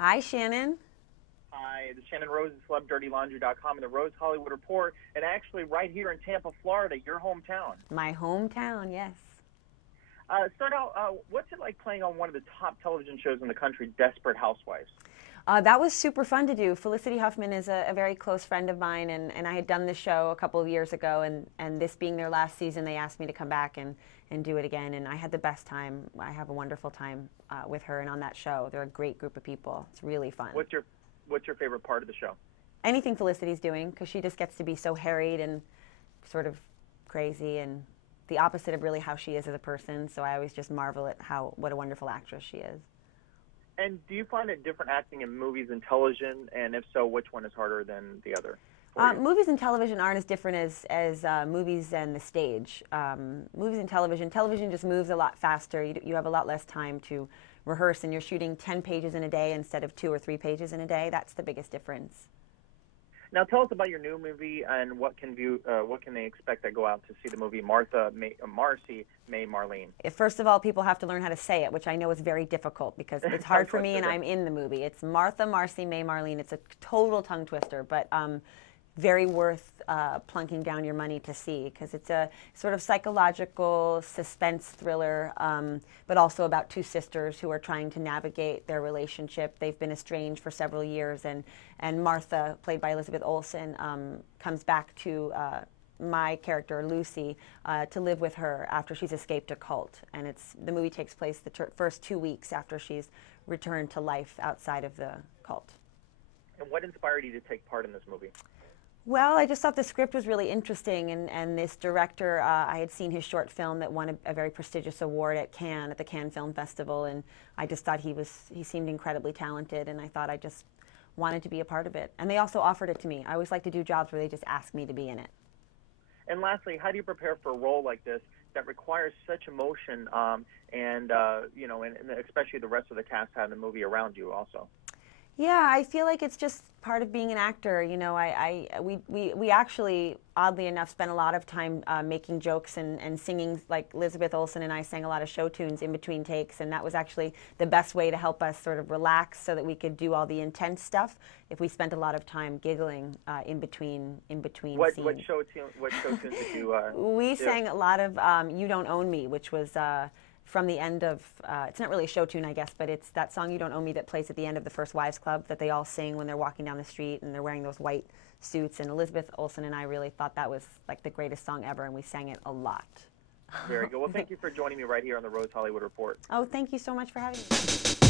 Hi, Shannon. Hi, the Shannon Rose at CelebDirtyLaundry.com and the Rose Hollywood Report, and actually right here in Tampa, Florida, your hometown. My hometown, yes. Start out, what's it like playing on one of the top television shows in the country, Desperate Housewives? That was super fun to do. Felicity Huffman is a very close friend of mine, and I had done this show a couple of years ago, and this being their last season, they asked me to come back and do it again, and I had the best time. I have a wonderful time with her and on that show. They're a great group of people. It's really fun. What's your favorite part of the show? Anything Felicity's doing, because she just gets to be so harried and sort of crazy and the opposite of really how she is as a person, so I always just marvel at what a wonderful actress she is. And do you find it different acting in movies and television? And if so, which one is harder than the other? Movies and television aren't as different as movies and the stage. Movies and television just moves a lot faster. You have a lot less time to rehearse, and you're shooting 10 pages in a day instead of 2 or 3 pages in a day. That's the biggest difference. Now tell us about your new movie and what can they expect that go out to see the movie Marcy May Marlene? First of all, people have to learn how to say it, which I know is very difficult because it's hard for me and I'm in the movie. It's Marcy May Marlene. It's a total tongue twister, but very worth plunking down your money to see, because it's a sort of psychological suspense thriller, but also about two sisters who are trying to navigate their relationship. They've been estranged for several years, and Martha, played by Elizabeth Olsen, comes back to my character, Lucy, to live with her after she's escaped a cult. And the movie takes place the first 2 weeks after she's returned to life outside of the cult. And what inspired you to take part in this movie? Well, I just thought the script was really interesting, and this director, I had seen his short film that won a very prestigious award at Cannes, at the Cannes Film Festival, and I just thought he seemed incredibly talented, and I thought I just wanted to be a part of it. And they also offered it to me. I always like to do jobs where they just ask me to be in it. And lastly, how do you prepare for a role like this that requires such emotion, and especially the rest of the cast having the movie around you also? Yeah, I feel like it's just part of being an actor. You know, we actually, oddly enough, spent a lot of time making jokes and singing. Like Elizabeth Olsen and I sang a lot of show tunes in between takes, and that was actually the best way to help us sort of relax so that we could do all the intense stuff if we spent a lot of time giggling in between scenes. What show tunes did you We do? sang a lot of You Don't Own Me, which was from the end of, it's not really a show tune, I guess, but it's that song You Don't Own Me that plays at the end of the first Wives Club that they all sing when they're walking down the street and they're wearing those white suits. And Elizabeth Olsen and I really thought that was like the greatest song ever, and we sang it a lot. Very good. Well, thank you for joining me right here on the Rose Hollywood Report. Oh, thank you so much for having me.